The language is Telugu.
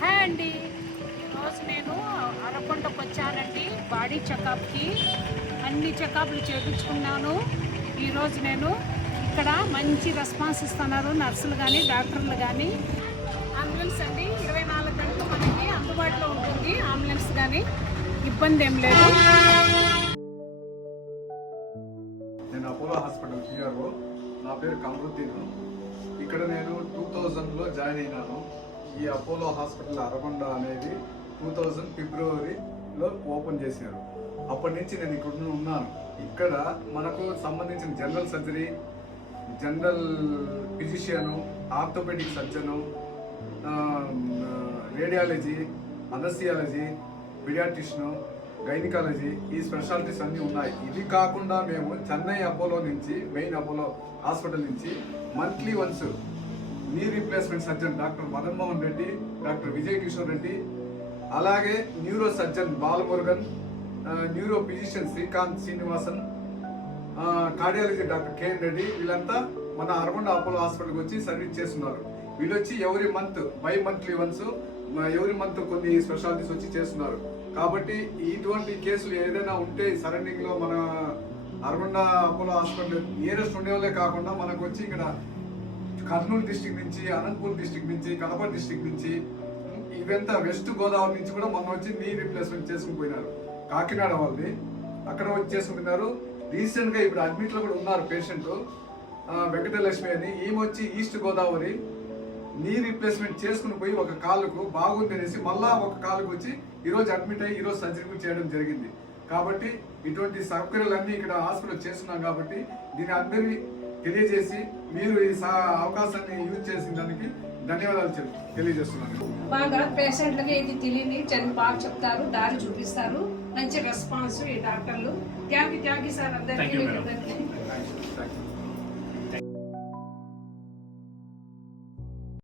హాయ్ అండి, ఈరోజు నేను అరకొండకు వచ్చానండి. బాడీ చెకప్కి అన్ని చెకప్లు చేయించుకున్నాను. ఈరోజు నేను ఇక్కడ మంచి రెస్పాన్స్ ఇస్తున్నారు నర్సులు కానీ డాక్టర్లు కానీ. అంబులెన్స్ అండి 24 గంటలు మనకి అందుబాటులో ఉంటుంది. అంబులెన్స్ కానీ ఇబ్బంది ఏం లేదు. నేను అపోలో హాస్పిటల్ పిఆర్ఓ. నా పేరు కమరుద్దీన్. ఇక్కడ నేను 2000లో జాయిన్ అయినాను. ఈ అపోలో హాస్పిటల్ అరకొండ అనేది 2000 ఫిబ్రవరిలో ఓపెన్ చేశారు. అప్పటి నుంచి నేను ఇక్కడ ఉన్నాను. ఇక్కడ మనకు సంబంధించిన general surgery, general physician, orthopaedic surgeon, radiology, anaesthesiology, paediatrician, gynaecology, ఈ స్పెషాలిటీస్ అన్నీ ఉన్నాయి. ఇది కాకుండా మేము చెన్నై అపోలో నుంచి, మెయిన్ అపోలో హాస్పిటల్ నుంచి monthly once knee replacement surgeon doctor Madan Mohan Reddy, doctor Vijay Kishore Reddy, అలాగే neuro surgeon Balamurugan, neuro physician Srikanth Srinivasan, cardiology doctor KN Reddy, వీళ్ళంతా మన అరకొండ అపోలో హాస్పిటల్కి వచ్చి సర్వీస్ చేస్తున్నారు. వీళ్ళు వచ్చి ఎవరి మంత్ మంత్లీ వన్స్ ఎవరి మంత్ కొన్ని స్పెషాలిటీస్ వచ్చి చేస్తున్నారు. కాబట్టి ఇటువంటి కేసులు ఏదైనా ఉంటే సరౌండింగ్లో మన అరకొండ అపోలో హాస్పిటల్ నియరెస్ట్ ఉండేవాళ్ళే కాకుండా మనకు వచ్చి ఇక్కడ కర్నూలు డిస్టిక్ నుంచి, అనంతపూర్ డిస్టిక్ నుంచి, కడప డిస్టిక్ నుంచి, ఇవంతా వెస్ట్ గోదావరి నుంచి కూడా మొన్న వచ్చి నీ రీప్లేస్మెంట్ చేసుకుని పోయినారు. కాకినాడ వాళ్ళది అక్కడ వచ్చి చేసుకుంటున్నారు. రీసెంట్గా ఇప్పుడు అడ్మిట్లో కూడా ఉన్నారు పేషెంట్ వెంకటలక్ష్మి అని. ఈమె వచ్చి ఈస్ట్ గోదావరి నీ రీప్లేస్మెంట్ చేసుకుని పోయి ఒక కాలుకు బాగుంది అనేసి మళ్ళా ఒక కాలుకు వచ్చి ఈరోజు అడ్మిట్ అయ్యి ఈరోజు సర్జరీ చేయడం జరిగింది. కాబట్టి ఇటువంటి సౌకర్యాలన్నీ ఇక్కడ హాస్పిటల్ చేస్తున్నాం. కాబట్టి దీన్ని అందరికీ తెలియజేసి మీరు ఈ అవకాశాన్ని యూజ్ చేసిన దానికి ధన్యవాదాలు తెలియజేస్తున్నాను. బాగా పేషెంట్లకి ఇది తెలియని బాగా చెప్తారు, దారి చూపిస్తారు. మంచి రెస్పాన్స్ ఈ డాక్టర్లు. థ్యాంక్ యూ సార్ అందరికీ.